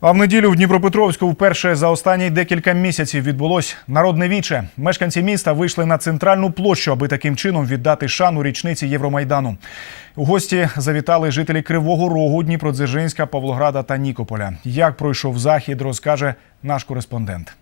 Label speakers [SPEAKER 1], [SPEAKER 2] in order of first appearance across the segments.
[SPEAKER 1] А в неділю в Дніпропетровську вперше за останні декілька місяців відбулось народне віче. Мешканці міста вийшли на центральну площу, аби таким чином віддати шану річниці Євромайдану. У гості завітали жителі Кривого Рогу, Дніпродзержинська, Павлограда та Нікополя. Як пройшов захід, розкаже наш кореспондент.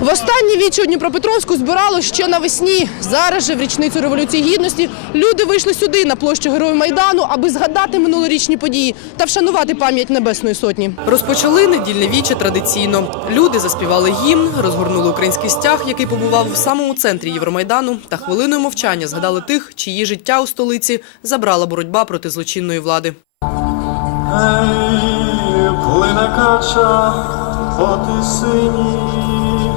[SPEAKER 2] Востаннє віче у Дніпропетровську збирало ще навесні. Зараз же в річницю Революції Гідності люди вийшли сюди на площу Героїв Майдану, аби згадати минулорічні події та вшанувати пам'ять Небесної Сотні.
[SPEAKER 3] Розпочали недільне віче традиційно. Люди заспівали гімн, розгорнули український стяг, який побував в самому центрі Євромайдану, та хвилиною мовчання згадали тих, чиї життя у столиці забрала боротьба проти злочинної влади. Ей, плине кача по сині,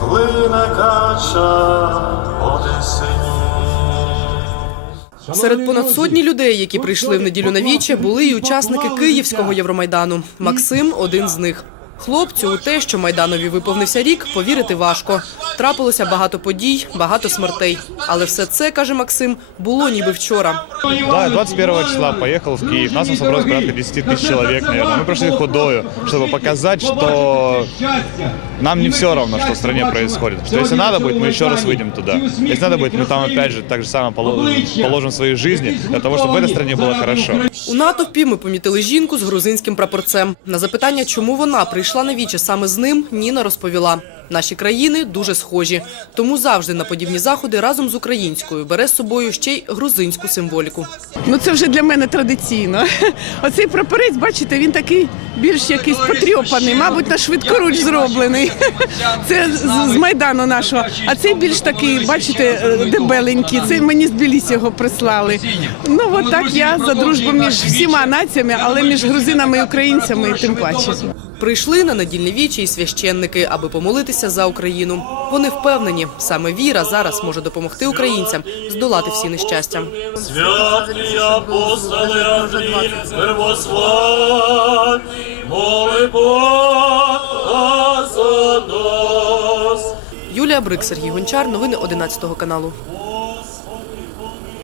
[SPEAKER 3] плине кача води сині. Серед понад сотні людей, які прийшли в неділю на віче, були й учасники Київського Євромайдану. Максим – один з них. Хлопцю у те, що Майданові виповнився рік, повірити важко. Трапилося багато подій, багато смертей. Але все це, каже Максим, було ніби вчора.
[SPEAKER 4] Да, 21 числа поехал в Киев. Нас там собралось порядка 10 тысяч человек, наверное. Мы прошли ходою, чтобы показать, что нам не все равно, что в стране происходит. Что если надо будет, мы еще раз выйдем туда. Если надо будет, мы там опять же так же самое поло- положим свои жизни для того, чтобы в этой стране было хорошо.
[SPEAKER 3] У натовпі ми помітили жінку з грузинським прапорцем. На запитання, чому вона прийшла на віче саме з ним, Ніна розповіла. Наші країни дуже схожі, тому завжди на подібні заходи разом з українською бере з собою ще й грузинську символіку.
[SPEAKER 5] Ну це вже для мене традиційно. Оцей прапорець, бачите, він такий більш якийсь потрьопаний, мабуть, на швидкоруч зроблений. Це з, майдану нашого. А цей більш такий, бачите, е, дебеленький. Це мені з Тбілісі його прислали. Ну от так я за дружбу між всіма націями, але між грузинами і українцями тим паче.
[SPEAKER 3] Прийшли на недільне вічі і священники, аби помолитися за Україну. Вони впевнені, саме віра зараз може допомогти українцям здолати всі нещастя. Святні апостоли Андрій, первославні, моли Бога за нас. Юлія Брик, Сергій Гончар. Новини 11 каналу.